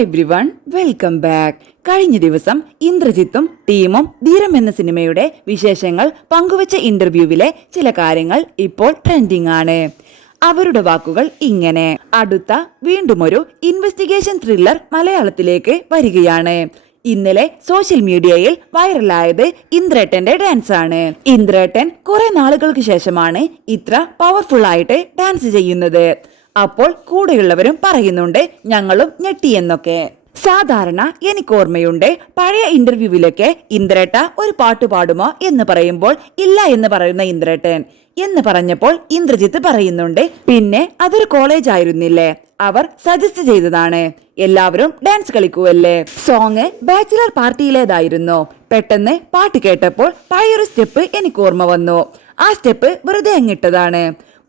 Hi everyone, welcome back. കഴിഞ്ഞ ദിവസം ഇന്ദ്രജിത്തും ടീമും ധീരം എന്ന സിനിമയുടെ വിശേഷങ്ങൾ പങ്കുവച്ച ഇന്റർവ്യൂവിലെ ചില കാര്യങ്ങൾ ഇപ്പോൾ ട്രെൻഡിംഗ് ആണ്. അവരുടെ വാക്കുകൾ ഇങ്ങനെ: അടുത്ത വീണ്ടും ഒരു ഇൻവെസ്റ്റിഗേഷൻ ത്രില്ലർ മലയാളത്തിലേക്ക് വരികയാണ്. ഇന്നലെ സോഷ്യൽ മീഡിയയിൽ വൈറലായത് ഇന്ദ്രേട്ടന്റെ ഡാൻസ് ആണ്. ഇന്ദ്രേട്ടൻ കുറെ നാളുകൾക്ക് ശേഷമാണ് ഇത്ര പവർഫുൾ ആയിട്ട് ഡാൻസ് ചെയ്യുന്നത്. അപ്പോൾ കൂടെയുള്ളവരും പറയുന്നുണ്ട് ഞങ്ങളും ഞെട്ടിയെന്നൊക്കെ. സാധാരണ എനിക്ക് ഓർമ്മയുണ്ട്, പഴയ ഇന്റർവ്യൂവിലൊക്കെ ഇന്ദ്രേട്ട ഒരു പാട്ട് പാടുമോ എന്ന് പറയുമ്പോൾ ഇല്ല എന്ന് പറയുന്ന ഇന്ദ്രേട്ടൻ എന്ന് പറഞ്ഞപ്പോൾ ഇന്ദ്രജിത്ത് പറയുന്നുണ്ട്, പിന്നെ അതൊരു കോളേജ് ആയിരുന്നില്ലേ, അവർ സജസ്റ്റ് ചെയ്തതാണ്, എല്ലാവരും ഡാൻസ് കളിക്കുവല്ലേ. സോങ് ബാച്ചിലർ പാർട്ടിയിലേതായിരുന്നു. പെട്ടെന്ന് പാട്ട് കേട്ടപ്പോൾ പഴയൊരു സ്റ്റെപ്പ് എനിക്ക് ഓർമ്മ വന്നു. ആ സ്റ്റെപ്പ് വെറുതെ അങ്ങിട്ടതാണ്.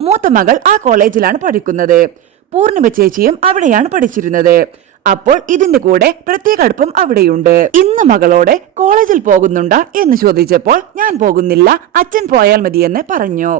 മൂത്ത മകൾ ആ കോളേജിലാണ് പഠിക്കുന്നത്. പൂർണിമ ചേച്ചിയും അവിടെയാണ് പഠിച്ചിരുന്നത്. അപ്പോൾ ഇതിന്റെ കൂടെ പ്രത്യേക അടുപ്പം അവിടെയുണ്ട്. ഇന്ന് മകളോട് കോളേജിൽ പോകുന്നുണ്ടോ എന്ന് ചോദിച്ചപ്പോൾ ഞാൻ പോകുന്നില്ല, അച്ഛൻ പോയാൽ മതിയെന്ന് പറഞ്ഞു.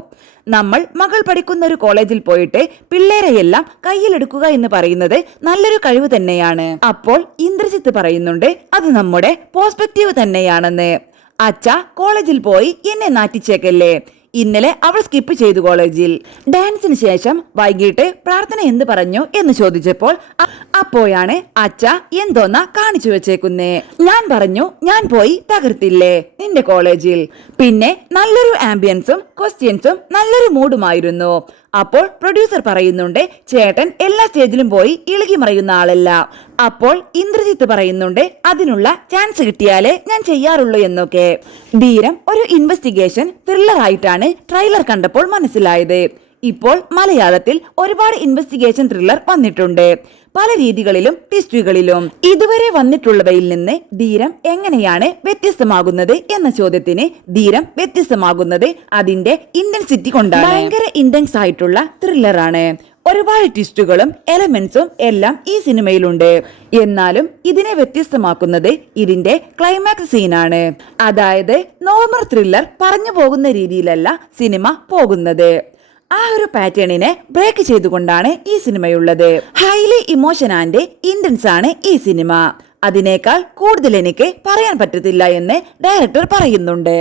നമ്മൾ മകൾ പഠിക്കുന്ന ഒരു കോളേജിൽ പോയിട്ട് പിള്ളേരെയെല്ലാം കയ്യിലെടുക്കുക എന്ന് പറയുന്നത് നല്ലൊരു കഴിവ് തന്നെയാണ്. അപ്പോൾ ഇന്ദ്രജിത്ത് പറയുന്നുണ്ട് അത് നമ്മുടെ പെർസ്പെക്റ്റീവ് തന്നെയാണെന്ന്. അച്ഛ കോളേജിൽ പോയി എന്നെ നാറ്റിച്ചേക്കല്ലേ. ഇന്നലെ അവൾ സ്കിപ്പ് ചെയ്തു കോളേജിൽ. ഡാൻസിന് ശേഷം വൈകിട്ട് പ്രാർത്ഥന എന്ത് പറഞ്ഞു എന്ന് ചോദിച്ചപ്പോൾ അപ്പോഴാണ് അച്ഛ എന്തോന്നാ കാണിച്ചു വെച്ചേക്കുന്നേ. ഞാൻ പറഞ്ഞു ഞാൻ പോയി തകർത്തില്ലേ നിന്റെ കോളേജിൽ. പിന്നെ നല്ലൊരു ആംബിയൻസും ക്വസ്റ്റ്യൻസും നല്ലൊരു മൂഡുമായിരുന്നു. അപ്പോൾ പ്രൊഡ്യൂസർ പറയുന്നുണ്ട് ചേട്ടൻ എല്ലാ സ്റ്റേജിലും പോയി ഇളകി മറിയുന്ന ആളല്ല. അപ്പോൾ ഇന്ദ്രജിത്ത് പറയുന്നുണ്ട് അതിനുള്ള ചാൻസ് കിട്ടിയാലേ ഞാൻ ചെയ്യാറുള്ളൂ എന്നൊക്കെ. ധീരം ഒരു ഇൻവെസ്റ്റിഗേഷൻ ത്രില്ലർ ആയിട്ടാണ് ട്രെയിലർ കണ്ടപ്പോൾ മനസ്സിലായത്. ഇപ്പോൾ മലയാളത്തിൽ ഒരുപാട് ഇൻവെസ്റ്റിഗേഷൻ ത്രില്ലർ വന്നിട്ടുണ്ട്, പല രീതികളിലും ട്വിസ്റ്റുകളിലും. ഇതുവരെ വന്നിട്ടുള്ളവയിൽ നിന്ന് ധീരം എങ്ങനെയാണ് വ്യത്യസ്തമാകുന്നത് എന്ന ചോദ്യത്തിന് ധീരം വ്യത്യസ്തമാകുന്നത് അതിന്റെ ഇന്റൻസിറ്റി കൊണ്ടാണ്. ഭയങ്കര ഇന്റൻസ് ആയിട്ടുള്ള ത്രില്ലറാണ്. ഒരുപാട് ട്വിസ്റ്റുകളും എലമെന്റ്സും എല്ലാം ഈ സിനിമയിലുണ്ട്. എന്നാലും ഇതിനെ വ്യത്യസ്തമാക്കുന്നത് ഇതിന്റെ ക്ലൈമാക്സ് സീനാണ്. അതായത് നോർമൽ ത്രില്ലർ പറഞ്ഞു പോകുന്ന രീതിയിലല്ല സിനിമ പോകുന്നത്. ആ ഒരു പാറ്റേണിനെ ബ്രേക്ക് ചെയ്തുകൊണ്ടാണ് ഈ സിനിമയുള്ളത്. ഹൈലി ഇമോഷൻ ആൻഡ് ഇന്റൻസ് ആണ് ഈ സിനിമ. അതിനേക്കാൾ കൂടുതൽ എനിക്ക് പറയാൻ പറ്റത്തില്ല എന്ന് ഡയറക്ടർ പറയുന്നുണ്ട്.